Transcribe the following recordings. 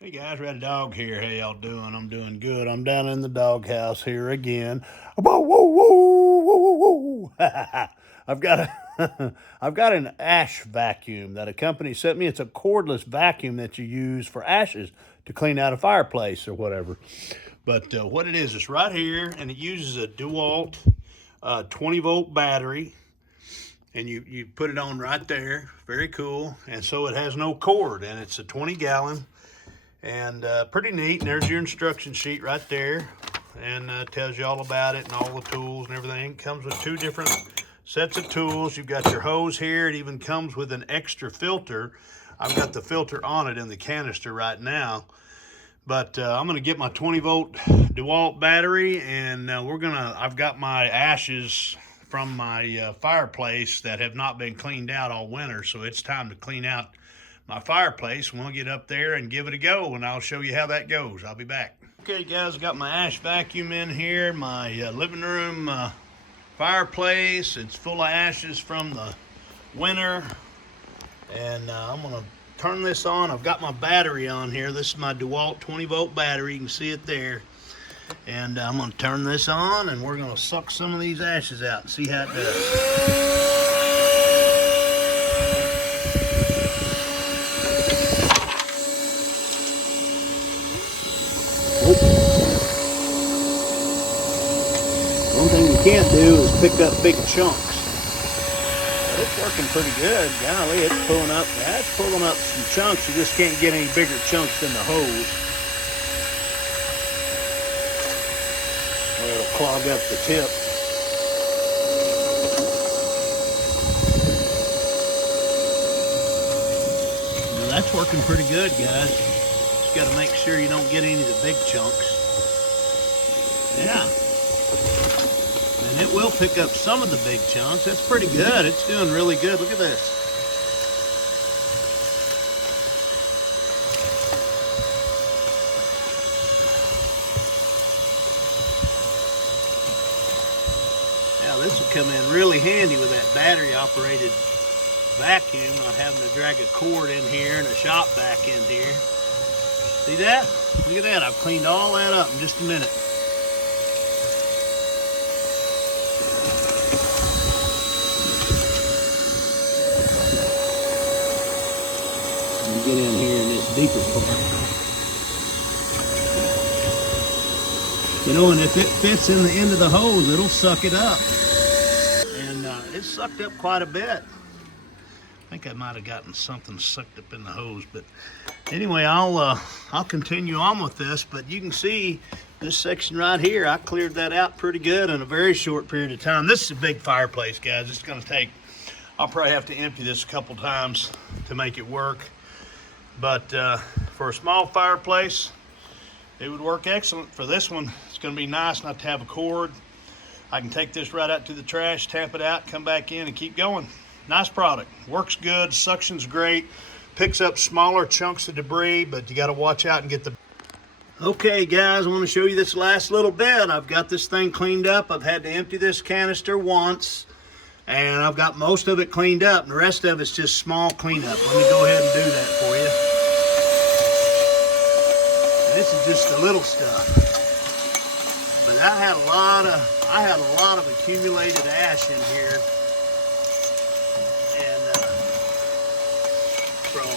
Hey guys, Rowdydawg here. How y'all doing? I'm doing good. I'm down in the doghouse here again. Whoa, whoa, whoa, whoa, whoa, whoa. I've got I've got an ash vacuum that a company sent me. It's a cordless vacuum that you use for ashes to clean out a fireplace or whatever. But what it is, it's right here, and it uses a DeWalt 20-volt battery, and you put it on right there. Very cool. And so it has no cord, and it's a 20-gallon. And pretty neat. And there's your instruction sheet right there, and tells you all about it and all the tools and everything. It comes with two different sets of tools. You've got your hose here. It even comes with an extra filter. I've got the filter on it in the canister right now, but I'm gonna get my 20-volt DeWalt battery, and I've got my ashes from my fireplace that have not been cleaned out all winter, so it's time to clean out my fireplace. We'll get up there and give it a go, and I'll show you how that goes. I'll be back. Okay guys, got my ash vacuum in here, my living room fireplace. It's full of ashes from the winter, and I'm gonna turn this on. I've got my battery on here. This is my DeWalt 20-volt battery. You can see it there. And I'm gonna turn this on, and we're gonna suck some of these ashes out and see how it does. One thing you can't do is pick up big chunks. But it's working pretty good. Golly, it's pulling up. That's pulling up some chunks. You just can't get any bigger chunks than the hose, or it'll clog up the tip. Now that's working pretty good, guys. Just got to make sure you don't get any of the big chunks. Yeah. And it will pick up some of the big chunks. That's pretty good. It's doing really good. Look at this. Now this will come in really handy with that battery operated vacuum, not having to drag a cord in here and a shop vac in here. See that? Look at that. I've cleaned all that up in just a minute. Get in here in this deeper part. You know, and if it fits in the end of the hose, it'll suck it up. And it's sucked up quite a bit. I think I might have gotten something sucked up in the hose, but anyway, I'll continue on with this. But you can see this section right here, I cleared that out pretty good in a very short period of time. This is a big fireplace, guys. It's going to take, I'll probably have to empty this a couple times to make it work. But for a small fireplace, it would work excellent. For this one, it's going to be nice not to have a cord. I can take this right out to the trash, tap it out, come back in, and keep going. Nice product. Works good. Suction's great. Picks up smaller chunks of debris, but you got to watch out and get the... Okay, guys, I want to show you this last little bit. I've got this thing cleaned up. I've had to empty this canister once, and I've got most of it cleaned up, and the rest of it's just small cleanup. Let me go ahead and do that for you. And this is just the little stuff. But I had a lot of accumulated ash in here, and from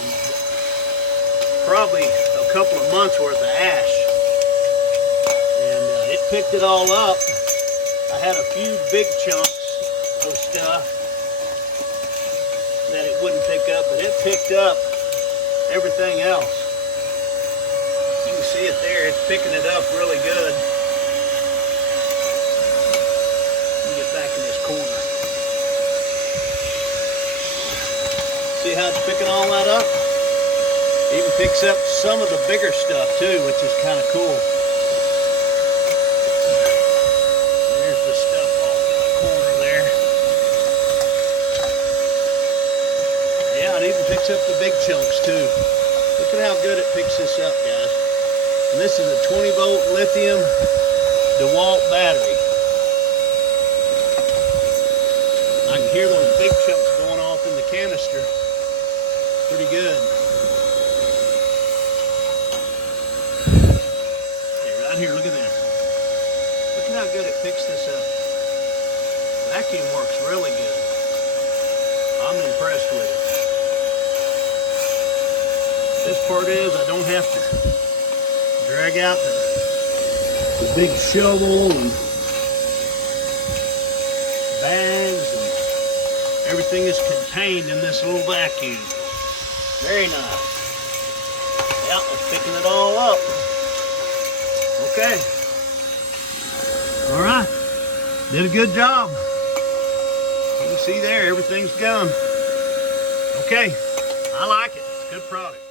probably a couple of months worth of ash, and it picked it all up. I had a few big chunks of stuff that it wouldn't pick up, but it picked up everything else. You can see it there. It's picking it up really good. Let me get back in this corner. See how it's picking all that up? It even picks up some of the bigger stuff too, which is kind of cool. There's the stuff all in the corner there. Yeah, it even picks up the big chunks too. Look at how good it picks this up, guys. And this is a 20-volt lithium DeWalt battery. I can hear those big chunks going off in the canister. Pretty good. here, look at this. Look at how good it picks this up. Vacuum works really good. I'm impressed with it. This part is I don't have to drag out the big shovel and bags, and everything is contained in this little vacuum. Very nice. Yeah, it's picking it all up. Okay. All right. Did a good job. You can see there, everything's gone. Okay. I like it. It's a good product.